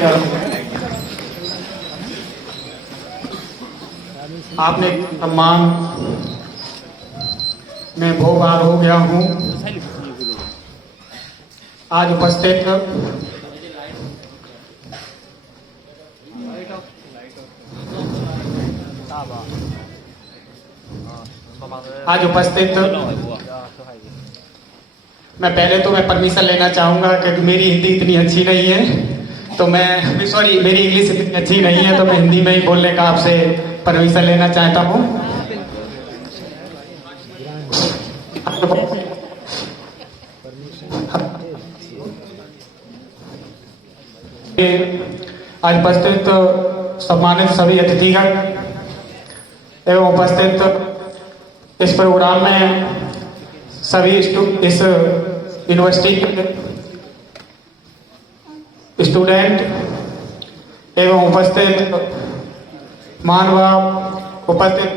करो। आपने सम्मान में भोगार हो गया हूँ। आज उपस्थित मैं पहले तो मैं परमिशन लेना चाहूँगा क्योंकि मेरी हिंदी इतनी अच्छी नहीं है, तो मैं सॉरी मेरी इंग्लिश इतनी अच्छी नहीं है, तो मैं हिंदी में ही बोलने का आपसे परमिशन लेना चाहता हूँ। आज उपस्थित सम्मानित सभी अतिथिगण एवं उपस्थित इस प्रोग्राम में सभी इस यूनिवर्सिटी के स्टूडेंट एवं उपस्थित मानव उपस्थित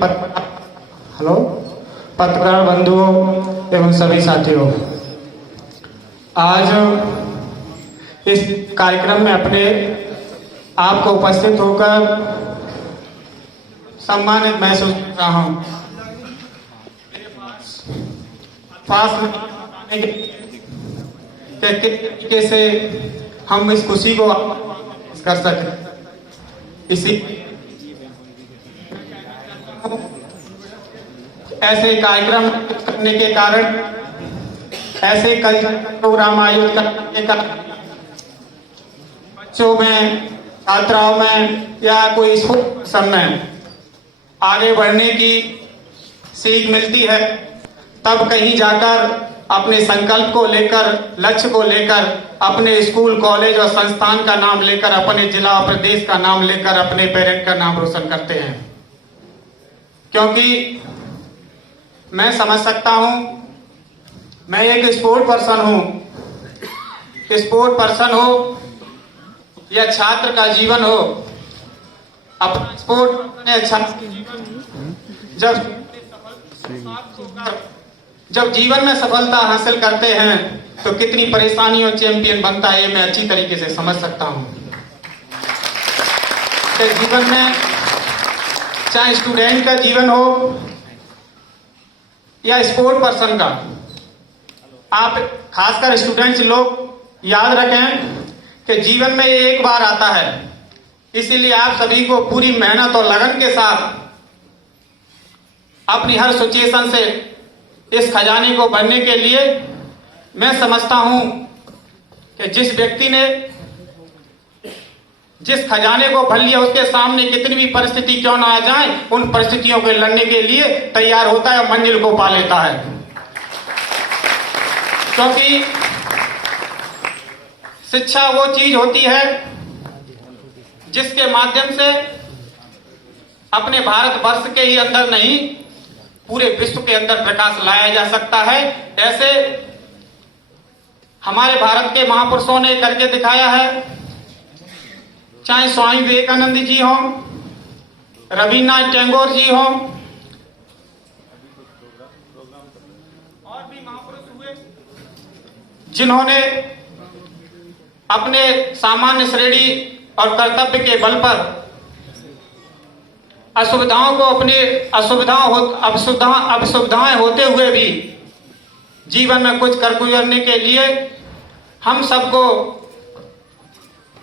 पत्रकार बंधुओं एवं सभी साथियों, आज इस कार्यक्रम में अपने आप को उपस्थित होकर सम्मानित महसूस कर रहा हूँ। किस तरीके से हम इस खुशी को कर सकें, इसी ऐसे कार्यक्रम करने के कारण, ऐसे कल्चरल प्रोग्राम आयोजित करने का बच्चों में, छात्राओं में या कोई स्कूल में आगे बढ़ने की सीख मिलती है। तब कहीं जाकर अपने संकल्प को लेकर, लक्ष्य को लेकर, अपने स्कूल, कॉलेज और संस्थान का नाम लेकर, अपने जिला और प्रदेश का नाम लेकर अपने पेरेंट का नाम रोशन करते हैं। क्योंकि मैं समझ सकता हूं, मैं एक स्पोर्ट पर्सन हूं। स्पोर्ट पर्सन हो या छात्र का जीवन हो, अपना स्पोर्ट छात्र के जीवन जब जीवन में सफलता हासिल करते हैं तो कितनी परेशानियों चैंपियन बनता है, ये मैं अच्छी तरीके से समझ सकता हूं। तो जीवन में चाहे स्टूडेंट का जीवन हो या स्पोर्ट पर्सन का, आप खासकर स्टूडेंट्स लोग याद रखें कि जीवन में ये एक बार आता है। इसीलिए आप सभी को पूरी मेहनत और लगन के साथ अपनी हर सिचुएशन से इस खजाने को भरने के लिए, मैं समझता हूं कि जिस व्यक्ति ने जिस खजाने को भर लिया उसके सामने कितनी भी परिस्थिति क्यों ना आ जाए, उन परिस्थितियों को लड़ने के लिए तैयार होता है और मंजिल को पा लेता है। क्योंकि शिक्षा वो चीज होती है जिसके माध्यम से अपने भारतवर्ष के ही अंदर नहीं, पूरे विश्व के अंदर प्रकाश लाया जा सकता है। ऐसे हमारे भारत के महापुरुषों ने करके दिखाया है। चाहे स्वामी विवेकानंद जी हों, रविन्द्रनाथ टैगोर जी हों, और भी महापुरुष हुए जिन्होंने अपने सामान्य श्रेणी और कर्तव्य के बल पर असुविधाओं को अपने असुविधाएं होते हुए भी जीवन में कुछ कर गुजरने के लिए हम सबको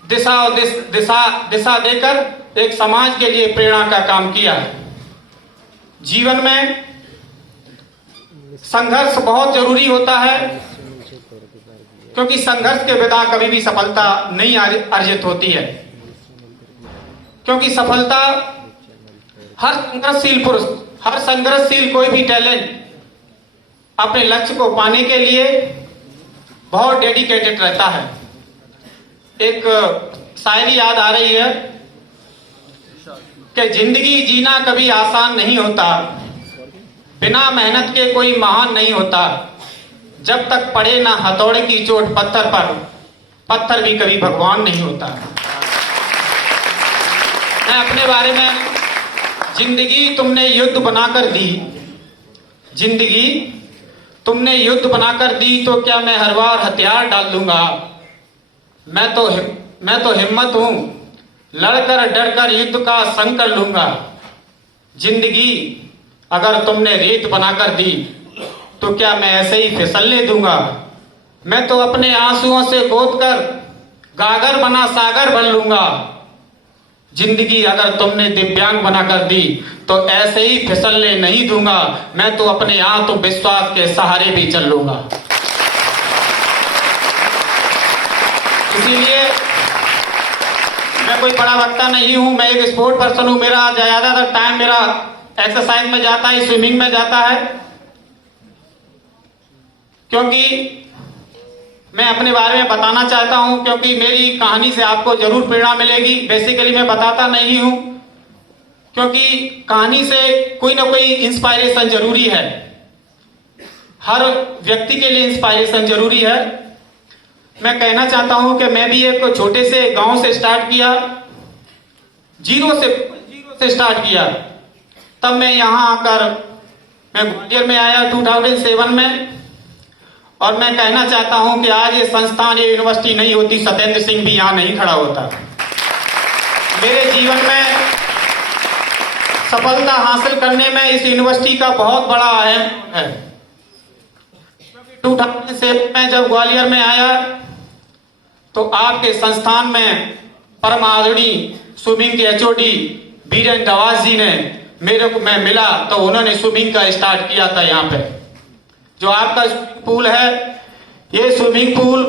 दिशा देकर एक समाज के लिए प्रेरणा का काम किया है। जीवन में संघर्ष बहुत जरूरी होता है, क्योंकि संघर्ष के बिना कभी भी सफलता नहीं अर्जित होती है। क्योंकि सफलता हर संघर्षशील पुरुष, हर संघर्षशील कोई भी टैलेंट अपने लक्ष्य को पाने के लिए बहुत डेडिकेटेड रहता है। एक शायरी याद आ रही है कि जिंदगी जीना कभी आसान नहीं होता, बिना मेहनत के कोई महान नहीं होता, जब तक पड़े ना हथौड़े की चोट पत्थर पर, पत्थर भी कभी भगवान नहीं होता। मैं अपने बारे में, जिंदगी तुमने युद्ध बनाकर दी, जिंदगी तुमने युद्ध बनाकर दी, तो क्या मैं हर बार हथियार डाल दूंगा। मैं तो मैं तो हिम्मत हूं, लड़कर डरकर युद्ध का संकल्प लूंगा। जिंदगी अगर तुमने रेत बनाकर दी तो क्या मैं ऐसे ही फिसलने दूंगा। मैं तो अपने आंसुओं से गोदकर गागर बना सागर बन लूंगा। जिंदगी अगर तुमने दिव्यांग बनाकर दी तो ऐसे ही फिसलने नहीं दूंगा। मैं तो अपने आत्मविश्वास के सहारे भी चल लूंगा। इसीलिए मैं कोई बड़ा वक्ता नहीं हूं, मैं एक स्पोर्ट पर्सन हूं। मेरा ज्यादातर टाइम मेरा एक्सरसाइज में जाता है, स्विमिंग में जाता है, क्योंकि मैं अपने बारे में बताना चाहता हूं, क्योंकि मेरी कहानी से आपको जरूर प्रेरणा मिलेगी। बेसिकली मैं बताता नहीं हूं, क्योंकि कहानी से कोई ना कोई इंस्पायरेशन जरूरी है। हर व्यक्ति के लिए इंस्पायरेशन जरूरी है। मैं कहना चाहता हूं कि मैं भी एक छोटे से गांव से स्टार्ट किया, जीरो से स्टार्ट किया। तब मैं यहां आकर मैं ग्वालियर में आया 2007 में, और मैं कहना चाहता हूं कि आज ये संस्थान, ये यूनिवर्सिटी नहीं होती, सत्येंद्र सिंह भी यहां नहीं खड़ा होता। मेरे जीवन में सफलता हासिल करने में इस यूनिवर्सिटी का बहुत बड़ा अहम है। 2007 में जब ग्वालियर में आया तो आपके संस्थान में परम आदरणीय स्विमिंग के एचओडी बीरेंद्र नवाज जी ने मेरे को मैं मिला तो उन्होंने स्विमिंग का स्टार्ट किया था। यहाँ पे जो आपका स्विमिंग पूल है, ये स्विमिंग पूल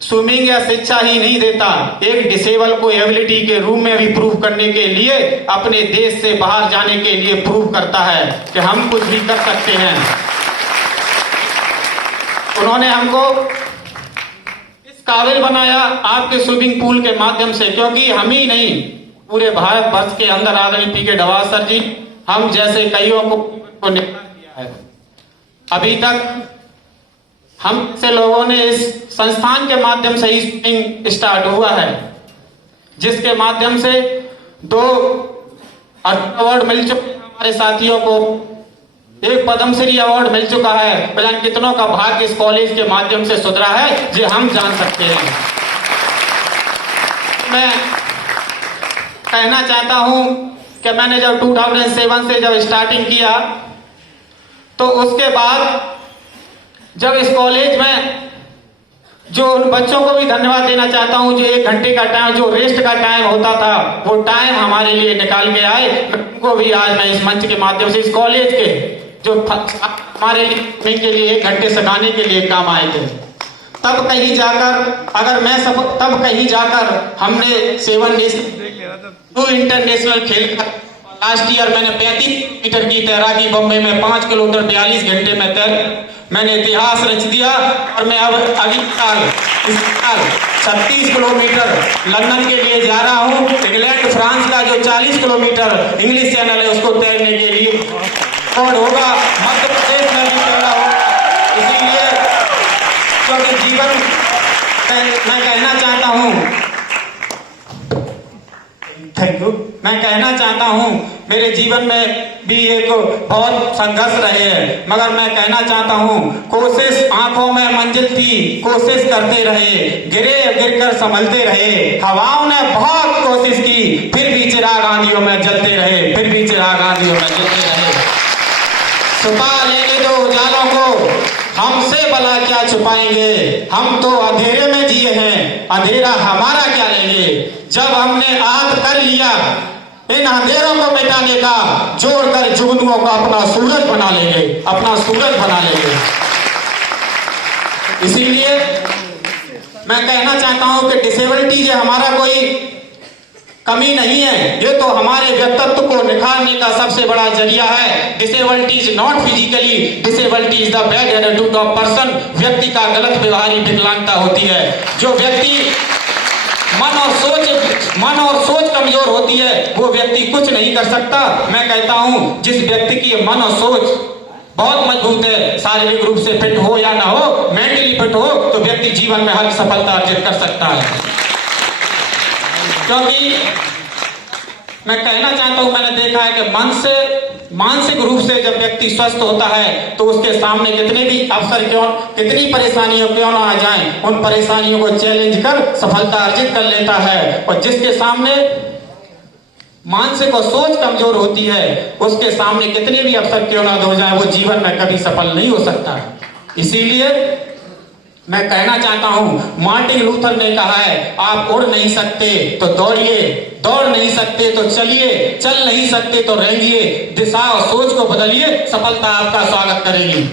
स्विमिंग या शिक्षा ही नहीं देता, एक डिसेबल को एबिलिटी के रूप में भी प्रूव करने के लिए, अपने देश से बाहर जाने के लिए प्रूव करता है कि हम कुछ भी कर सकते हैं। उन्होंने हमको इस काबिल बनाया आपके स्विमिंग पूल के माध्यम से, क्योंकि हम ही नहीं पूरे भारत वर्ष के अंदर आदरणीय पी के डवास सर जी हम जैसे कईयों को निकाल दिया है। अभी तक हम से लोगों ने इस संस्थान के माध्यम से ही स्विमिंग स्टार्ट हुआ है, जिसके माध्यम से 2 अवार्ड मिल चुके हैं हमारे साथियों को। एक पद्मश्री अवार्ड मिल चुका है। पता नहीं कितनों का भाग्य इस कॉलेज के माध्यम से सुधरा है, जो हम जान सकते हैं। मैं कहना चाहता हूं कि मैंने जब 2007 से जब स्टार्टिंग किया तो उसके बाद जब इस कॉलेज में जो उन बच्चों को भी धन्यवाद देना चाहता हूं जो 1 घंटे का टाइम, जो रेस्ट का टाइम होता था, वो टाइम हमारे लिए निकाल के आए। उनको भी आज मैं इस मंच के माध्यम से इस कॉलेज के जो हमारे के लिए 1 घंटे सिखाने के लिए काम आए थे, तब कहीं जाकर हमने 7 इंटरनेशनल खेल का लास्ट ईयर मैंने 35 मीटर की तैराकी बॉम्बे में 5 किलोमीटर 42 घंटे में तैर मैंने इतिहास रच दिया। और मैं अब अगले साल इस साल 36 किलोमीटर लंदन के लिए जा रहा हूँ। इंग्लैंड फ्रांस का जो 40 किलोमीटर इंग्लिश चैनल है उसको तैरने के लिए रिकॉर्ड होगा, मध्य प्रदेश में भी तैरा होगा। इसीलिए क्योंकि जीवन मैं कहना चाहता हूँ, थैंक यू, मैं कहना चाहता हूं मेरे जीवन में भी एक बहुत संघर्ष रहे हैं, मगर मैं कहना चाहता हूं कोशिश आंखों में मंजिल थी, कोशिश करते रहे, गिरकर संभलते रहे। हवाओं ने बहुत कोशिश की, फिर भी चिराग आंधियों में जलते रहे, फिर भी चिराग आंधियों में जलते रहे। छुपा लेने दो उजालों को, हमसे भला क्या छुपाएंगे, हम तो अंधेरे में जिए हैं, अंधेरा हमारा क्या लेंगे। जब हमने आग कर लिया इन अंधेरों को मिटाने का, जोड़कर जुगनुओं को अपना सूरज बना लेंगे, अपना सूरज बना लेंगे। इसीलिए मैं कहना चाहता हूं कि डिसेबिलिटी जो हमारा कोई कमी नहीं है, ये तो हमारे व्यक्तित्व को निखारने का सबसे बड़ा जरिया है। Disability is not physically, disability is the bad attitude of person. व्यक्ति का गलत व्यवहारिक विकलांगता होती है। जो व्यक्ति मन और सोच कमजोर होती है वो व्यक्ति कुछ नहीं कर सकता। मैं कहता हूं जिस व्यक्ति की मन और सोच बहुत मजबूत है, शारीरिक रूप से फिट हो या ना हो, मेंटली फिट हो, तो व्यक्ति जीवन में हर सफलता अर्जित कर सकता है। क्योंकि मैं कहना चाहता हूं, मैंने देखा है कि मन से मानसिक रूप से जब व्यक्ति स्वस्थ होता है तो उसके सामने कितने भी अवसर कितनी परेशानियों क्यों ना आ जाएं, उन परेशानियों को चैलेंज कर सफलता अर्जित कर लेता है। और जिसके सामने मानसिक और सोच कमजोर होती है, उसके सामने कितने भी अवसर क्यों ना हो जाए, वो जीवन में कभी सफल नहीं हो सकता। इसीलिए मैं कहना चाहता हूं, मार्टिन लूथर ने कहा है, आप उड़ नहीं सकते तो दौड़िए, दौड़ नहीं सकते तो चलिए, चल नहीं सकते तो रेंगिए, दिशा और सोच को बदलिए, सफलता आपका स्वागत करेगी।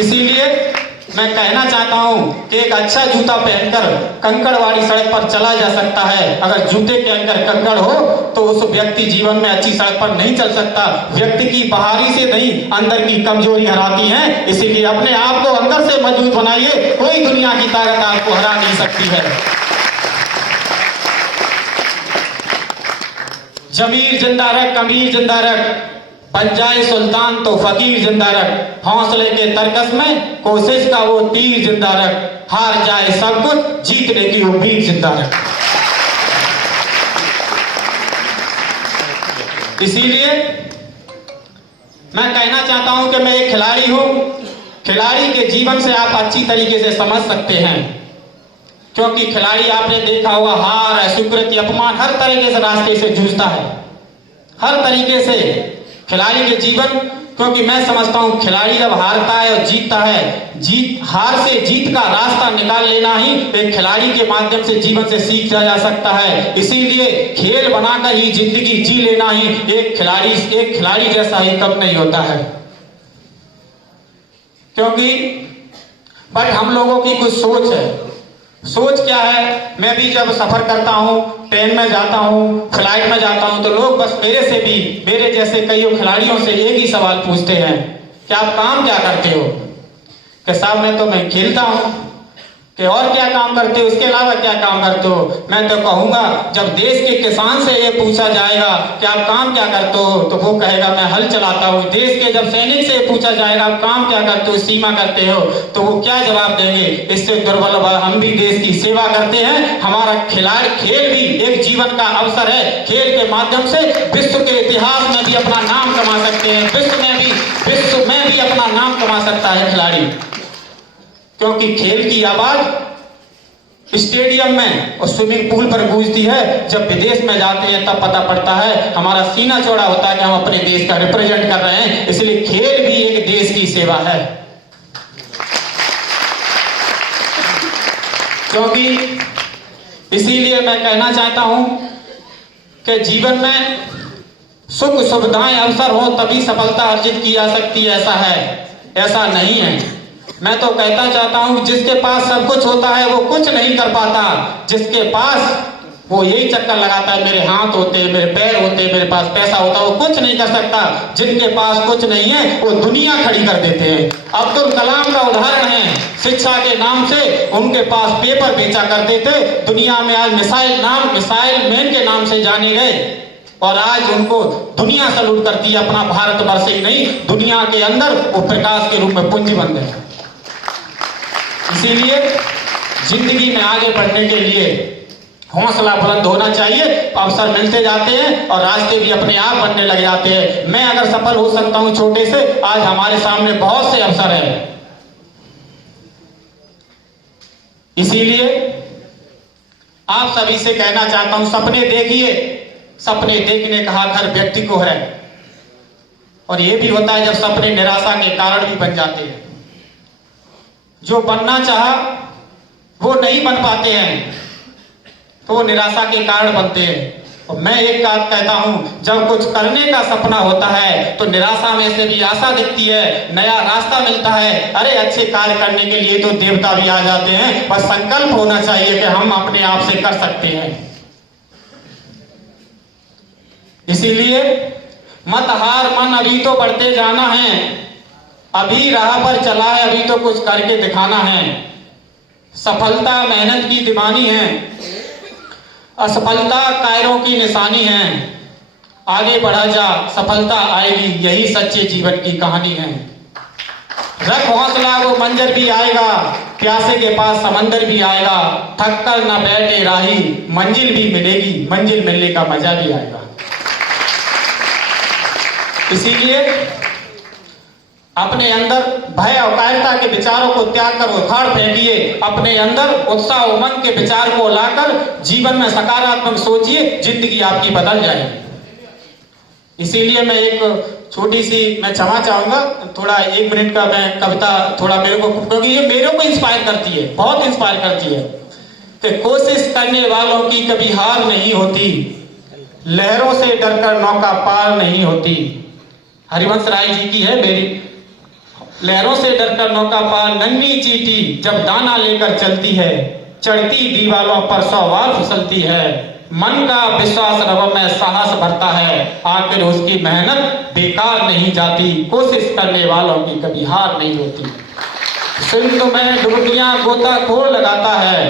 इसीलिए मैं कहना चाहता हूं कि एक अच्छा जूता पहनकर कंकड़ वाली सड़क पर चला जा सकता है। अगर जूते के अंदर कंकड़ हो तो उस व्यक्ति जीवन में अच्छी सड़क पर नहीं चल सकता। व्यक्ति की बाहरी से नहीं, अंदर की कमजोरी हराती है। इसीलिए अपने आप को अंदर से मजबूत बनाइए, कोई दुनिया की ताकत आपको हरा नहीं सकती है। जमीर जिंदा रख, कमीर जिंदा रख, बन जाए सुल्तान तो फकीर जिंदा रख, हौसले के तरकस में कोशिश का वो तीर जिंदा रख, हार जाए सब कुछ जीतने की उम्मीद जिंदा रख। इसीलिए मैं कहना चाहता हूं कि मैं एक खिलाड़ी हूं। खिलाड़ी के जीवन से आप अच्छी तरीके से समझ सकते हैं, क्योंकि खिलाड़ी आपने देखा होगा हार, अस्वीकृति, अपमान हर तरीके से रास्ते से जूझता है, हर तरीके से खिलाड़ी के जीवन। क्योंकि मैं समझता हूं खिलाड़ी जब हारता है और जीतता है, हार से जीत का रास्ता निकाल लेना ही एक खिलाड़ी के माध्यम से जीवन से सीखा जा सकता है। इसीलिए खेल बनाकर ही जिंदगी जी लेना ही एक खिलाड़ी जैसा ही कम नहीं होता है। क्योंकि बट हम लोगों की कुछ सोच है। सोच क्या है, मैं भी जब सफर करता हूं, ट्रेन में जाता हूं, फ्लाइट में जाता हूं, तो लोग बस मेरे जैसे कई खिलाड़ियों से एक ही सवाल पूछते हैं कि आप काम क्या करते हो? कि साहब मैं खेलता हूं। कि और क्या काम करते हो, उसके अलावा क्या काम करते हो? मैं तो कहूंगा जब देश के किसान से ये पूछा जाएगा कि आप काम क्या करते हो, तो वो कहेगा मैं हल चलाता हूँ। देश के जब सैनिक से पूछा जाएगा आप काम क्या करते हो, सीमा करते हो, तो वो क्या जवाब देंगे? इससे दुर्बल हम भी देश की सेवा करते हैं। हमारा खेल भी एक जीवन का अवसर है। खेल के माध्यम से विश्व के इतिहास में भी अपना नाम कमा सकते हैं, विश्व में भी अपना नाम कमा सकता है खिलाड़ी। क्योंकि खेल की आवाज स्टेडियम में और स्विमिंग पूल पर गूंजती है, जब विदेश में जाते हैं तब पता पड़ता है, हमारा सीना चौड़ा होता है कि हम अपने देश का रिप्रेजेंट कर रहे हैं। इसलिए खेल भी एक देश की सेवा है। क्योंकि इसीलिए मैं कहना चाहता हूं कि जीवन में सुख सुविधाएं अवसर हो तभी सफलता अर्जित की जा सकती है, ऐसा नहीं है। मैं तो कहता चाहता हूं जिसके पास सब कुछ होता है वो कुछ नहीं कर पाता। जिसके पास वो यही चक्कर लगाता है, मेरे हाथ होते, मेरे पैर होते, मेरे पास पैसा होता, वो कुछ नहीं कर सकता। जिनके पास कुछ नहीं है वो दुनिया खड़ी कर देते हैं। अब्दुल कलाम का उदाहरण है, शिक्षा के नाम से उनके पास पेपर बेचा करते थे, दुनिया में आज मिसाइल मैन के नाम से जाने गए और आज उनको दुनिया सैल्यूट करती है। अपना भारतवर्ष ही नहीं, दुनिया के अंदर वो प्रकाश के रूप में पुंज बन गए। इसीलिए जिंदगी में आगे बढ़ने के लिए हौसला बुलंद होना चाहिए। अवसर मिलते जाते हैं और रास्ते भी अपने आप बनने लग जाते हैं। मैं अगर सफल हो सकता हूं छोटे से, आज हमारे सामने बहुत से अवसर हैं। इसीलिए आप सभी से कहना चाहता हूं, सपने देखिए। सपने देखने का हक हर व्यक्ति को है। और यह भी होता है जब सपने निराशा के कारण भी बन जाते हैं। जो बनना चाहा वो नहीं बन पाते हैं तो वो निराशा के कारण बनते हैं। और मैं एक बात कहता हूं, जब कुछ करने का सपना होता है तो निराशा में से भी आशा दिखती है, नया रास्ता मिलता है। अरे अच्छे कार्य करने के लिए तो देवता भी आ जाते हैं। बस संकल्प होना चाहिए कि हम अपने आप से कर सकते हैं। इसीलिए मत हार मन, अभी तो बढ़ते जाना है, अभी राह पर चला है, अभी तो कुछ करके दिखाना है। सफलता मेहनत की दीवानी है, असफलता कायरों की निशानी है। आगे बढ़ा जा, सफलता आएगी, यही सच्चे जीवन की कहानी है। रख हौसला, वो मंजर भी आएगा। प्यासे के पास समंदर भी आएगा, थक कर न बैठे राही, मंजिल भी मिलेगी, मंजिल मिलने का मजा भी आएगा। इसीलिए अपने अंदर भय और कायरता के विचारों को त्याग कर उखाड़ फेंकिए, अपने अंदर उत्साह उमंग के विचार को लाकर जीवन में सकारात्मक सोचिए, जिंदगी आपकी बदल जाएगी। इसीलिए मैं एक छोटी सी मैं क्षमा चाहूंगा, थोड़ा 1 मिनट का मैं कविता थोड़ा मेरे को, क्योंकि ये मेरे को इंस्पायर करती है, बहुत इंस्पायर करती है कि कोशिश करने वालों की कभी हार नहीं होती, लहरों से डरकर नौका पार नहीं होती। हरिवंश राय जी की है मेरी। लहरों से डरकर नौका पार नन्ही चींटी जब दाना लेकर चलती है, चढ़ती दीवारों पर 100 बार फिसलती है, मन का विश्वास रब में साहस भरता है, आखिर उसकी मेहनत बेकार नहीं जाती, कोशिश करने वालों की कभी हार नहीं होती। सिंध में डुबकियां गोताखोर लगाता है,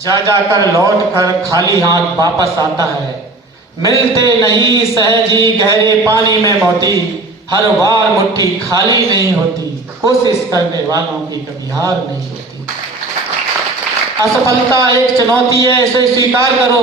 जा जाकर लौट कर खाली हाथ वापस आता है, मिलते नहीं सहजी गहरे पानी में मोती, हर बार मुट्ठी खाली नहीं होती, कोशिश करने वालों की कभी हार नहीं होती। असफलता एक चुनौती है, इसे स्वीकार करो,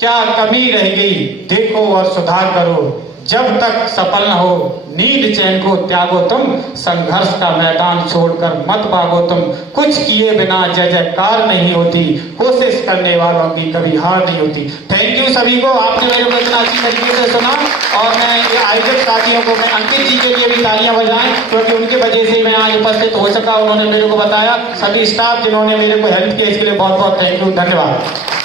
क्या कमी रह गई देखो और सुधार करो, जब तक सफल न हो नींद चैन को त्यागो तुम, संघर्ष का मैदान छोड़कर मत भागो तुम, कुछ किए बिना जय जयकार नहीं होती, कोशिश करने वालों की कभी हार नहीं होती। थैंक यू सभी को, आपने मेरे को इतना अच्छी तरीके से सुना, और मैं ये आयोजक साथियों को, मैं अंकित जी के लिए भी तालियां बजाएं, क्योंकि उनके वजह से मैं आज उपस्थित हो सका, उन्होंने मेरे को बताया, सभी स्टाफ जिन्होंने मेरे को हेल्प किया, इसके लिए बहुत बहुत थैंक यू, धन्यवाद।